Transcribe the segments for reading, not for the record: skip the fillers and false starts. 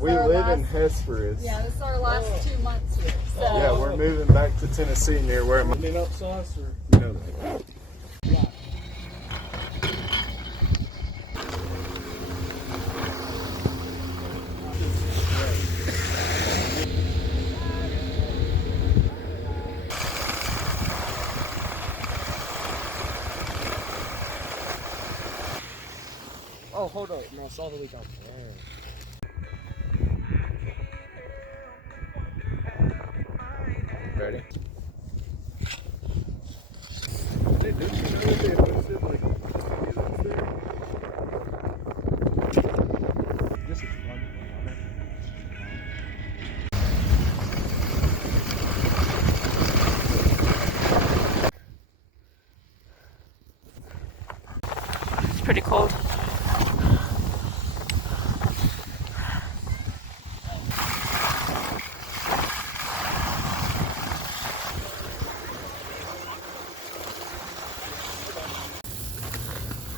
We live in Hesperus. Yeah, this is our last 2 months here. So. Yeah, we're moving back to Tennessee near where my up sauce or you know that. Oh, hold up. No, it's all the way down there. Ready? Hey, didn't you know that they posted like mosquitoes there? This is fun. It's pretty cold.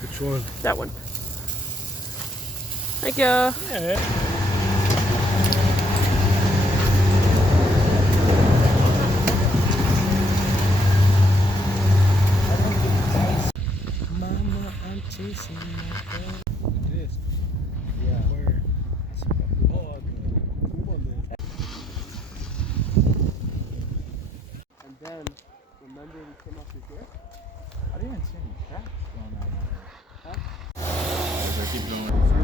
Which one? That one. Thank you. Yeah. Mama, I'm chasing my girl. This? Yeah. Where? Oh, and then, remember we came up through here? I didn't see any tracks going on out there. Huh? Keep going.